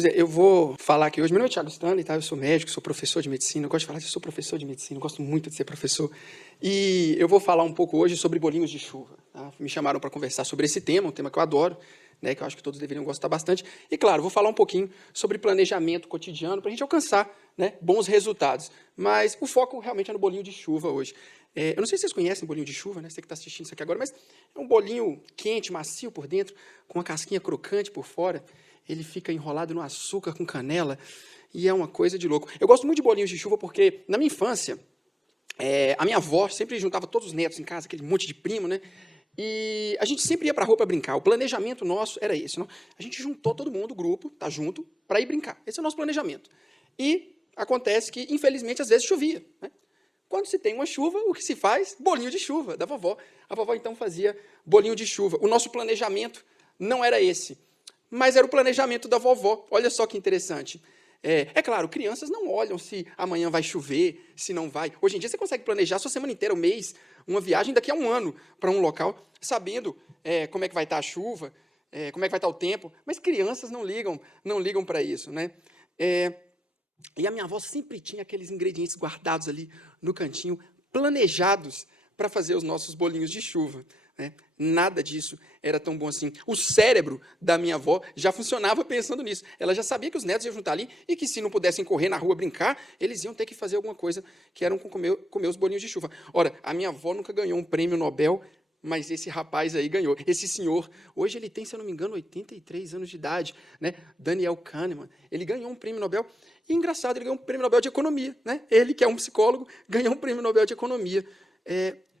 Pois é, eu vou falar aqui hoje. Meu nome é Thiago Stanley, tá? Eu sou médico, sou professor de medicina. Eu gosto de falar que eu sou professor de medicina, eu gosto muito de ser professor. E eu vou falar um pouco hoje sobre bolinhos de chuva. Tá? Me chamaram para conversar sobre esse tema, um tema que eu adoro, né, que eu acho que todos deveriam gostar bastante. E, claro, vou falar um pouquinho sobre planejamento cotidiano para a gente alcançar, né, bons resultados. Mas o foco realmente é no bolinho de chuva hoje. Eu não sei se vocês conhecem bolinho de chuva, né? Você que está assistindo isso aqui agora, mas é um bolinho quente, macio por dentro, com uma casquinha crocante por fora. Ele fica enrolado no açúcar com canela e é uma coisa de louco. Eu gosto muito de bolinhos de chuva porque, na minha infância, a minha avó sempre juntava todos os netos em casa, aquele monte de primo, né? E a gente sempre ia para a rua para brincar. O planejamento nosso era esse, não? A gente juntou todo mundo, o grupo, tá junto, para ir brincar. Esse é o nosso planejamento. E acontece que, infelizmente, às vezes chovia, né? Quando se tem uma chuva, o que se faz? Bolinho de chuva, da vovó. A vovó, então, fazia bolinho de chuva. O nosso planejamento não era esse, mas era o planejamento da vovó. Olha só que interessante. É claro, crianças não olham se amanhã vai chover, se não vai. Hoje em dia você consegue planejar a sua semana inteira, um mês, uma viagem daqui a um ano para um local, sabendo como é que vai estar a chuva, como é que vai estar o tempo. Mas crianças não ligam para isso, né? E a minha avó sempre tinha aqueles ingredientes guardados ali no cantinho, planejados para fazer os nossos bolinhos de chuva, né? Nada disso era tão bom assim. O cérebro da minha avó já funcionava pensando nisso. Ela já sabia que os netos iam juntar ali e que, se não pudessem correr na rua brincar, eles iam ter que fazer alguma coisa que eram comer os bolinhos de chuva. Ora, a minha avó nunca ganhou um prêmio Nobel, mas esse rapaz aí ganhou. Esse senhor, hoje ele tem, se eu não me engano, 83 anos de idade, né? Daniel Kahneman. Ele ganhou um prêmio Nobel. E, engraçado, ele ganhou um prêmio Nobel de Economia, né? Ele, que é um psicólogo, ganhou um prêmio Nobel de Economia.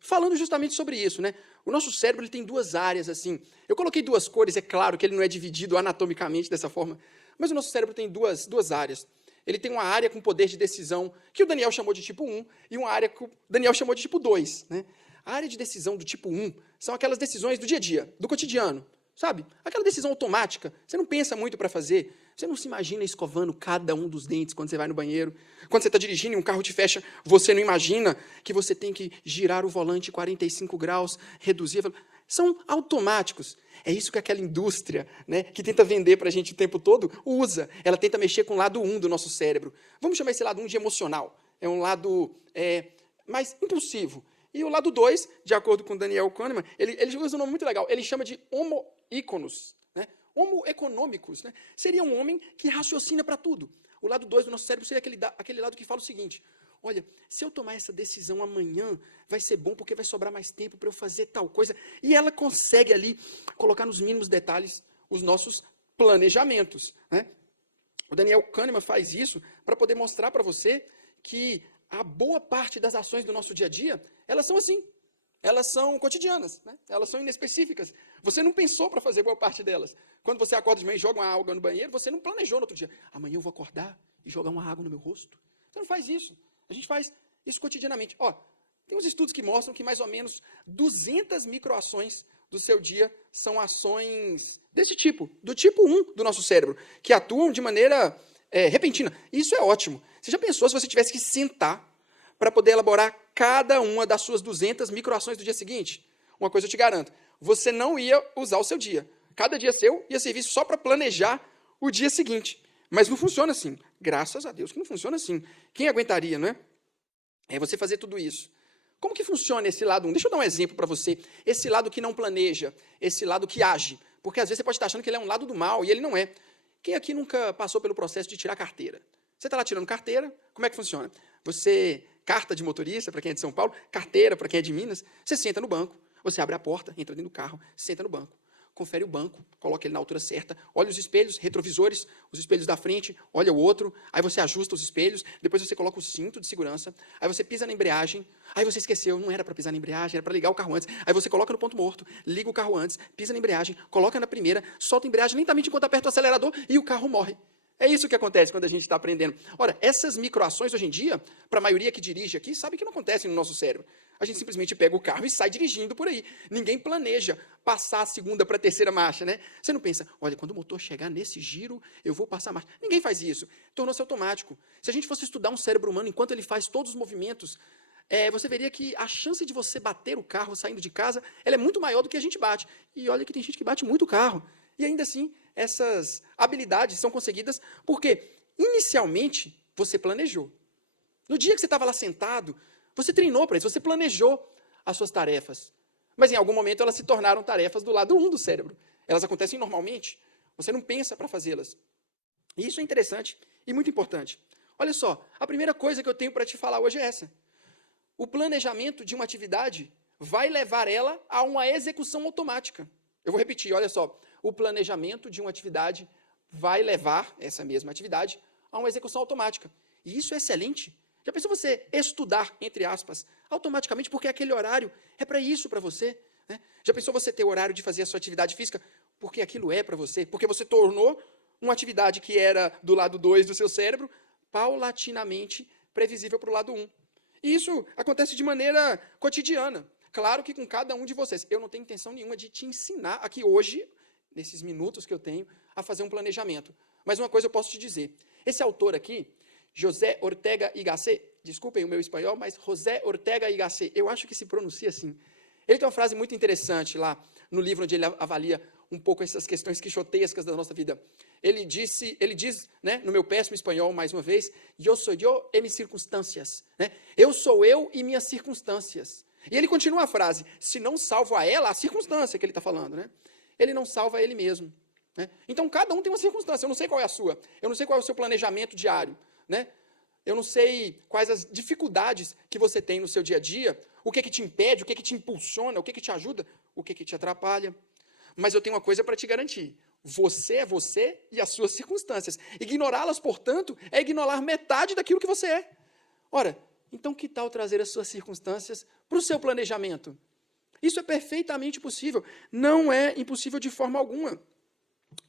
Falando justamente sobre isso, né? O nosso cérebro ele tem duas áreas, assim. Eu coloquei duas cores, é claro que ele não é dividido anatomicamente dessa forma, mas o nosso cérebro tem duas áreas. Ele tem uma área com poder de decisão, que o Daniel chamou de tipo 1, e uma área que o Daniel chamou de tipo 2, né? A área de decisão do tipo 1 são aquelas decisões do dia a dia, do cotidiano, sabe? Aquela decisão automática, você não pensa muito para fazer, você não se imagina escovando cada um dos dentes quando você vai no banheiro. Quando você está dirigindo e um carro te fecha, você não imagina que você tem que girar o volante 45 graus, reduzir. São automáticos. É isso que aquela indústria, né, que tenta vender para a gente o tempo todo, usa. Ela tenta mexer com o lado 1 do nosso cérebro. Vamos chamar esse lado 1 de emocional. É um lado mais impulsivo. E o lado 2, de acordo com Daniel Kahneman, ele usa um nome muito legal. Ele chama de homo econos, né? Homo econômicos, né? Seria um homem que raciocina para tudo. O lado 2 do nosso cérebro seria aquele lado que fala o seguinte: olha, se eu tomar essa decisão amanhã, vai ser bom porque vai sobrar mais tempo para eu fazer tal coisa. E ela consegue ali colocar nos mínimos detalhes os nossos planejamentos, né? O Daniel Kahneman faz isso para poder mostrar para você que a boa parte das ações do nosso dia a dia, elas são assim. Elas são cotidianas, né? Elas são inespecíficas. Você não pensou para fazer boa parte delas. Quando você acorda de manhã e joga uma água no banheiro, você não planejou no outro dia. Amanhã eu vou acordar e jogar uma água no meu rosto. Você não faz isso. A gente faz isso cotidianamente. Tem uns estudos que mostram que mais ou menos 200 microações do seu dia são ações desse tipo, do tipo 1 do nosso cérebro, que atuam de maneira repentina. Isso é ótimo. Você já pensou se você tivesse que sentar para poder elaborar cada uma das suas 200 microações do dia seguinte? Uma coisa eu te garanto, você não ia usar o seu dia. Cada dia seu ia servir só para planejar o dia seguinte. Mas não funciona assim. Graças a Deus que não funciona assim. Quem aguentaria, não é? É você fazer tudo isso. Como que funciona esse lado 1? Deixa eu dar um exemplo para você. Esse lado que não planeja, esse lado que age. Porque às vezes você pode estar achando que ele é um lado do mal e ele não é. Quem aqui nunca passou pelo processo de tirar carteira? Você está lá tirando carteira, como é que funciona? Carta de motorista, para quem é de São Paulo, carteira, para quem é de Minas, você senta no banco, você abre a porta, entra dentro do carro, senta no banco, confere o banco, coloca ele na altura certa, olha os espelhos, retrovisores, os espelhos da frente, olha o outro, aí você ajusta os espelhos, depois você coloca o cinto de segurança, aí você pisa na embreagem, aí você esqueceu, não era para pisar na embreagem, era para ligar o carro antes, aí você coloca no ponto morto, liga o carro antes, pisa na embreagem, coloca na primeira, solta a embreagem lentamente enquanto aperta o acelerador e o carro morre. É isso que acontece quando a gente está aprendendo. Ora, essas microações hoje em dia, para a maioria que dirige aqui, sabe que não acontecem no nosso cérebro. A gente simplesmente pega o carro e sai dirigindo por aí. Ninguém planeja passar a segunda para a terceira marcha, né? Você não pensa, olha, quando o motor chegar nesse giro, eu vou passar a marcha. Ninguém faz isso. Tornou-se automático. Se a gente fosse estudar um cérebro humano enquanto ele faz todos os movimentos, você veria que a chance de você bater o carro saindo de casa, ela é muito maior do que a gente bate. E olha que tem gente que bate muito o carro. E ainda assim, essas habilidades são conseguidas porque, inicialmente, você planejou. No dia que você estava lá sentado, você treinou para isso, você planejou as suas tarefas. Mas em algum momento elas se tornaram tarefas do lado 1 do cérebro. Elas acontecem normalmente, você não pensa para fazê-las. E isso é interessante e muito importante. Olha só, a primeira coisa que eu tenho para te falar hoje é essa. O planejamento de uma atividade vai levar ela a uma execução automática. Eu vou repetir, olha só. O planejamento de uma atividade vai levar essa mesma atividade a uma execução automática. E isso é excelente. Já pensou você estudar, entre aspas, automaticamente, porque aquele horário é para isso para você? Né? Já pensou você ter o horário de fazer a sua atividade física? Porque aquilo é para você? Porque você tornou uma atividade que era do lado 2 do seu cérebro, paulatinamente previsível para o lado 1. E isso acontece de maneira cotidiana. Claro que com cada um de vocês. Eu não tenho intenção nenhuma de te ensinar aqui hoje, nesses minutos que eu tenho, a fazer um planejamento. Mas uma coisa eu posso te dizer. Esse autor aqui, José Ortega y Gasset, desculpem o meu espanhol, mas José Ortega y Gasset, eu acho que se pronuncia assim. Ele tem uma frase muito interessante lá no livro onde ele avalia um pouco essas questões quixotescas da nossa vida. Ele diz, né, no meu péssimo espanhol, mais uma vez, yo soy yo e mis circunstâncias. Né? Eu sou eu e minhas circunstâncias. E ele continua a frase, se não salvo a ela, a circunstância que ele está falando, né? Ele não salva ele mesmo. Né? Então, cada um tem uma circunstância, eu não sei qual é a sua, eu não sei qual é o seu planejamento diário, né? Eu não sei quais as dificuldades que você tem no seu dia a dia, o que te impede, o que te impulsiona, o que te ajuda, o que te atrapalha. Mas eu tenho uma coisa para te garantir, você é você e as suas circunstâncias. Ignorá-las, portanto, é ignorar metade daquilo que você é. Ora, então que tal trazer as suas circunstâncias para o seu planejamento? Isso é perfeitamente possível, não é impossível de forma alguma.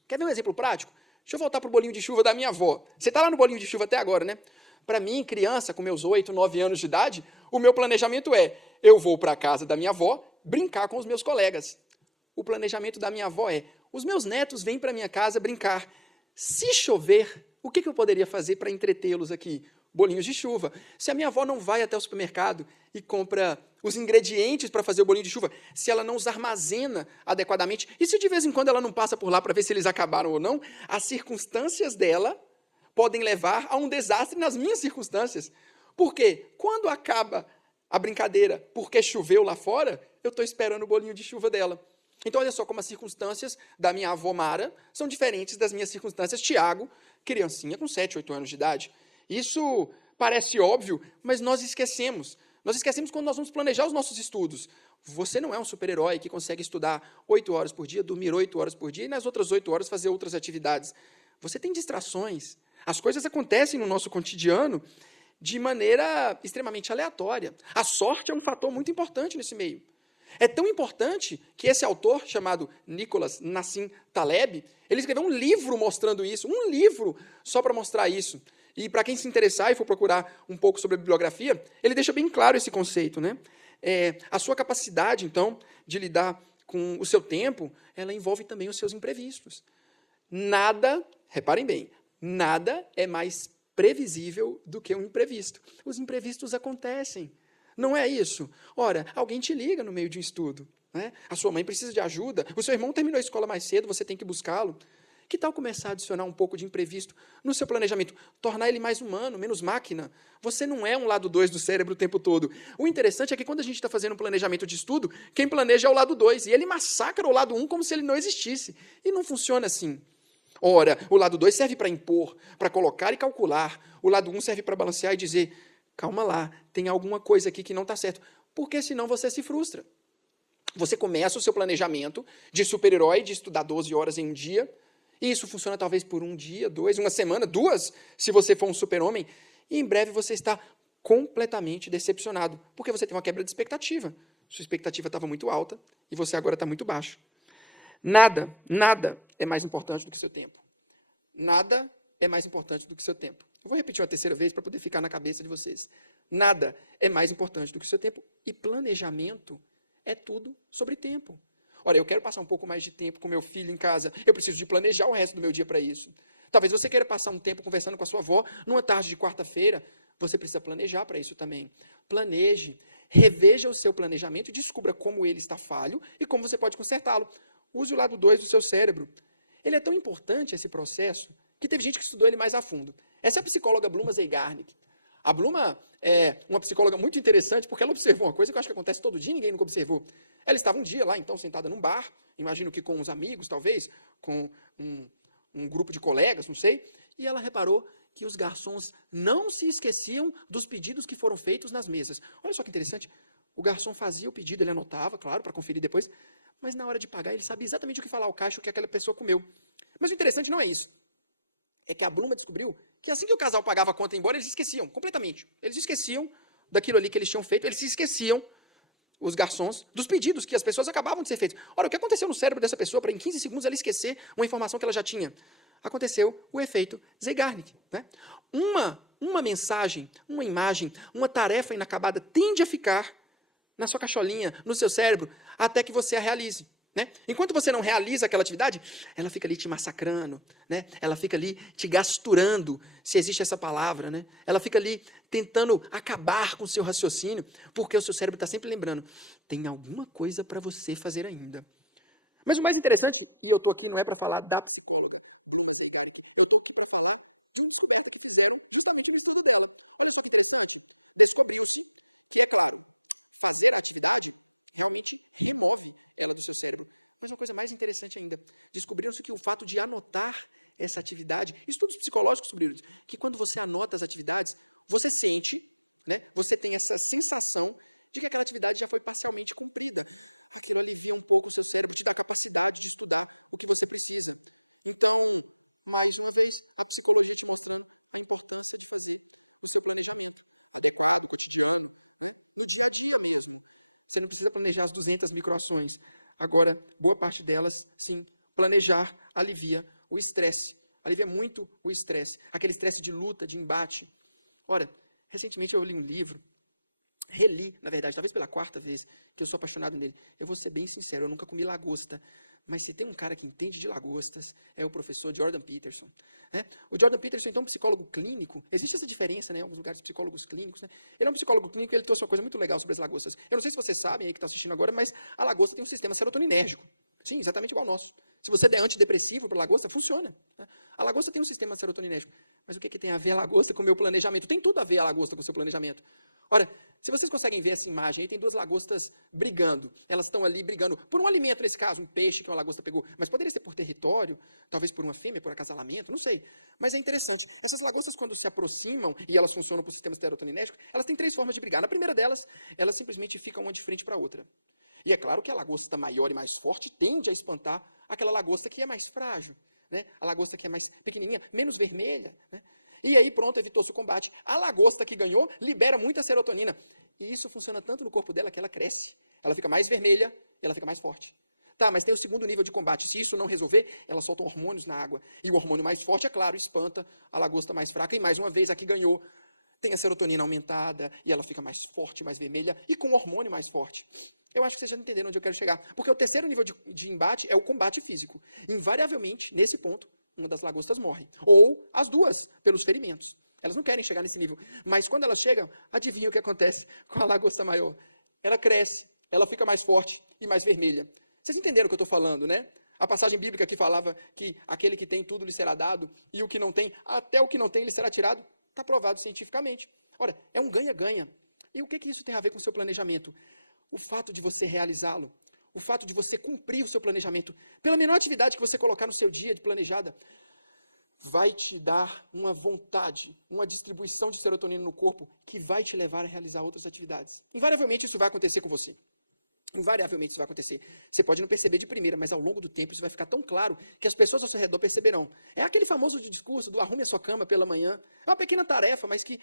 Quer ver um exemplo prático? Deixa eu voltar para o bolinho de chuva da minha avó. Você está lá no bolinho de chuva até agora, né? Para mim, criança, com meus 8, 9 anos de idade, o meu planejamento é, eu vou para a casa da minha avó brincar com os meus colegas. O planejamento da minha avó é, os meus netos vêm para minha casa brincar. Se chover, o que eu poderia fazer para entretê-los aqui? Bolinhos de chuva. Se a minha avó não vai até o supermercado e compra os ingredientes para fazer o bolinho de chuva, se ela não os armazena adequadamente, e se de vez em quando ela não passa por lá para ver se eles acabaram ou não, as circunstâncias dela podem levar a um desastre nas minhas circunstâncias. Por quê? Quando acaba a brincadeira porque choveu lá fora, eu estou esperando o bolinho de chuva dela. Então, olha só como as circunstâncias da minha avó Mara são diferentes das minhas circunstâncias. Tiago, criancinha com 7, 8 anos de idade. Isso parece óbvio, mas nós esquecemos. Nós esquecemos quando nós vamos planejar os nossos estudos. Você não é um super-herói que consegue estudar 8 horas por dia, dormir 8 horas por dia e nas outras 8 horas fazer outras atividades. Você tem distrações. As coisas acontecem no nosso cotidiano de maneira extremamente aleatória. A sorte é um fator muito importante nesse meio. É tão importante que esse autor, chamado Nicholas Nassim Taleb, ele escreveu um livro mostrando isso, um livro só para mostrar isso. E para quem se interessar e for procurar um pouco sobre a bibliografia, ele deixa bem claro esse conceito. Né? A sua capacidade, então, de lidar com o seu tempo, ela envolve também os seus imprevistos. Nada, reparem bem, nada é mais previsível do que um imprevisto. Os imprevistos acontecem. Não é isso? Ora, alguém te liga no meio de um estudo. Né? A sua mãe precisa de ajuda, o seu irmão terminou a escola mais cedo, você tem que buscá-lo. Que tal começar a adicionar um pouco de imprevisto no seu planejamento? Tornar ele mais humano, menos máquina? Você não é um lado 2 do cérebro o tempo todo. O interessante é que quando a gente está fazendo um planejamento de estudo, quem planeja é o lado 2, e ele massacra o lado 1 como se ele não existisse. E não funciona assim. Ora, o lado 2 serve para impor, para colocar e calcular. O lado 1 serve para balancear e dizer, calma lá, tem alguma coisa aqui que não está certo. Porque senão você se frustra. Você começa o seu planejamento de super-herói, de estudar 12 horas em um dia, e isso funciona talvez por um dia, 2, uma semana, 2, se você for um super-homem, e em breve você está completamente decepcionado, porque você tem uma quebra de expectativa. Sua expectativa estava muito alta e você agora está muito baixo. Nada é mais importante do que o seu tempo. Nada é mais importante do que o seu tempo. Eu vou repetir uma terceira vez para poder ficar na cabeça de vocês. Nada é mais importante do que o seu tempo. E planejamento é tudo sobre tempo. Ora, eu quero passar um pouco mais de tempo com meu filho em casa. Eu preciso de planejar o resto do meu dia para isso. Talvez você queira passar um tempo conversando com a sua avó numa tarde de quarta-feira. Você precisa planejar para isso também. Planeje, reveja o seu planejamento e descubra como ele está falho e como você pode consertá-lo. Use o lado 2 do seu cérebro. Ele é tão importante, esse processo, que teve gente que estudou ele mais a fundo. Essa é a psicóloga Bluma Zeigarnik. A Bluma é uma psicóloga muito interessante, porque ela observou uma coisa que eu acho que acontece todo dia e ninguém nunca observou. Ela estava um dia lá, então, sentada num bar, imagino que com uns amigos, talvez, com um grupo de colegas, não sei, e ela reparou que os garçons não se esqueciam dos pedidos que foram feitos nas mesas. Olha só que interessante, o garçom fazia o pedido, ele anotava, claro, para conferir depois, mas na hora de pagar ele sabia exatamente o que falar ao caixa, o que aquela pessoa comeu. Mas o interessante não é isso. É que a Bluma descobriu que assim que o casal pagava a conta e ia embora, eles esqueciam, completamente. Eles esqueciam daquilo ali que eles tinham feito, eles se esqueciam, os garçons, dos pedidos que as pessoas acabavam de ser feitos. Ora, o que aconteceu no cérebro dessa pessoa para em 15 segundos ela esquecer uma informação que ela já tinha? Aconteceu o efeito Zeigarnik. Né? Uma mensagem, uma imagem, uma tarefa inacabada tende a ficar na sua cacholinha, no seu cérebro, até que você a realize. Né? Enquanto você não realiza aquela atividade, ela fica ali te massacrando, né? Ela fica ali te gasturando, se existe essa palavra. Né? Ela fica ali tentando acabar com o seu raciocínio, porque o seu cérebro está sempre lembrando, tem alguma coisa para você fazer ainda. Mas o mais interessante, e eu estou aqui não é para falar da psicóloga, eu estou aqui para falar de descoberta que fizeram justamente no estudo dela. Olha só que interessante, descobriu-se que a câmera fazer a atividade realmente remove ela do seu cérebro. Isso é coisa mais interessante ainda. Descobriu-se que o fato de anotar essa atividade, estudos psicológicos sobre isso, que quando você anota as atividades, você sente, né, você tem essa sensação de que aquela atividade já foi parcialmente cumprida. Aquilo alivia um pouco o seu cérebro, te dá a capacidade de estudar o que você precisa. Então, mais uma vez, a psicologia te mostrando a importância de fazer o seu planejamento adequado, cotidiano, né, no dia a dia mesmo. Você não precisa planejar as 200 microações. Agora, boa parte delas, sim, planejar alivia o estresse. Alivia muito o estresse. Aquele estresse de luta, de embate. Ora, recentemente eu li um livro, reli, na verdade, talvez pela 4ª vez, que eu sou apaixonado nele. Eu vou ser bem sincero, eu nunca comi lagosta. Mas se tem um cara que entende de lagostas, é o professor Jordan Peterson. Né? O Jordan Peterson, então, é um psicólogo clínico. Existe essa diferença, né, em alguns lugares, psicólogos clínicos. Né? Ele é um psicólogo clínico e ele trouxe uma coisa muito legal sobre as lagostas. Eu não sei se vocês sabem aí que está assistindo agora, mas a lagosta tem um sistema serotoninérgico. Sim, exatamente igual ao nosso. Se você der antidepressivo para a lagosta, funciona. Né? A lagosta tem um sistema serotoninérgico. Mas o que tem a ver a lagosta com o meu planejamento? Tem tudo a ver a lagosta com o seu planejamento. Ora, se vocês conseguem ver essa imagem aí, tem 2 lagostas brigando. Elas estão ali brigando por um alimento, nesse caso, um peixe que uma lagosta pegou. Mas poderia ser por território, talvez por uma fêmea, por acasalamento, não sei. Mas é interessante. Essas lagostas, quando se aproximam e elas funcionam por sistema serotoninérgico, elas têm 3 formas de brigar. Na primeira delas, elas simplesmente ficam uma de frente para a outra. E é claro que a lagosta maior e mais forte tende a espantar aquela lagosta que é mais frágil. Né? A lagosta que é mais pequenininha, menos vermelha. Né? E aí, pronto, evitou-se o combate. A lagosta que ganhou libera muita serotonina. E isso funciona tanto no corpo dela que ela cresce. Ela fica mais vermelha, ela fica mais forte. Tá, mas tem o segundo nível de combate. Se isso não resolver, ela solta hormônios na água. E o hormônio mais forte, é claro, espanta a lagosta mais fraca. E mais uma vez, a que ganhou tem a serotonina aumentada, e ela fica mais forte, mais vermelha, e com o hormônio mais forte. Eu acho que vocês já entenderam onde eu quero chegar. Porque o terceiro nível de embate é o combate físico. Invariavelmente, nesse ponto, uma das lagostas morre. Ou as duas, pelos ferimentos. Elas não querem chegar nesse nível. Mas quando elas chegam, adivinha o que acontece com a lagosta maior? Ela cresce, ela fica mais forte e mais vermelha. Vocês entenderam o que eu estou falando, né? A passagem bíblica que falava que aquele que tem tudo lhe será dado, e o que não tem, até o que não tem lhe será tirado, está provado cientificamente. Ora, é um ganha-ganha. E o que isso tem a ver com o seu planejamento? O fato de você realizá-lo, o fato de você cumprir o seu planejamento, pela menor atividade que você colocar no seu dia de planejada, vai te dar uma vontade, uma distribuição de serotonina no corpo que vai te levar a realizar outras atividades. Invariavelmente isso vai acontecer com você. Invariavelmente isso vai acontecer. Você pode não perceber de primeira, mas ao longo do tempo isso vai ficar tão claro que as pessoas ao seu redor perceberão. É aquele famoso discurso do arrume a sua cama pela manhã. É uma pequena tarefa, mas que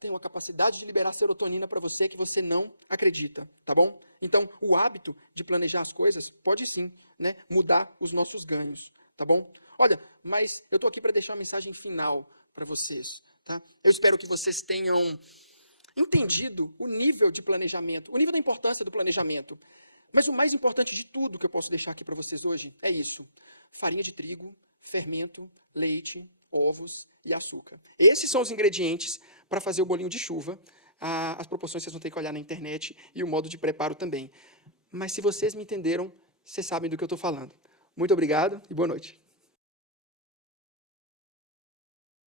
tem uma capacidade de liberar serotonina para você que você não acredita, tá bom? Então, o hábito de planejar as coisas pode sim, né, mudar os nossos ganhos, tá bom? Olha, mas eu estou aqui para deixar uma mensagem final para vocês, tá? Eu espero que vocês tenham entendido o nível de planejamento, o nível da importância do planejamento. Mas o mais importante de tudo que eu posso deixar aqui para vocês hoje é isso: farinha de trigo, fermento, leite, ovos e açúcar. Esses são os ingredientes para fazer o bolinho de chuva. As proporções vocês vão ter que olhar na internet e o modo de preparo também. Mas se vocês me entenderam, vocês sabem do que eu estou falando. Muito obrigado e boa noite.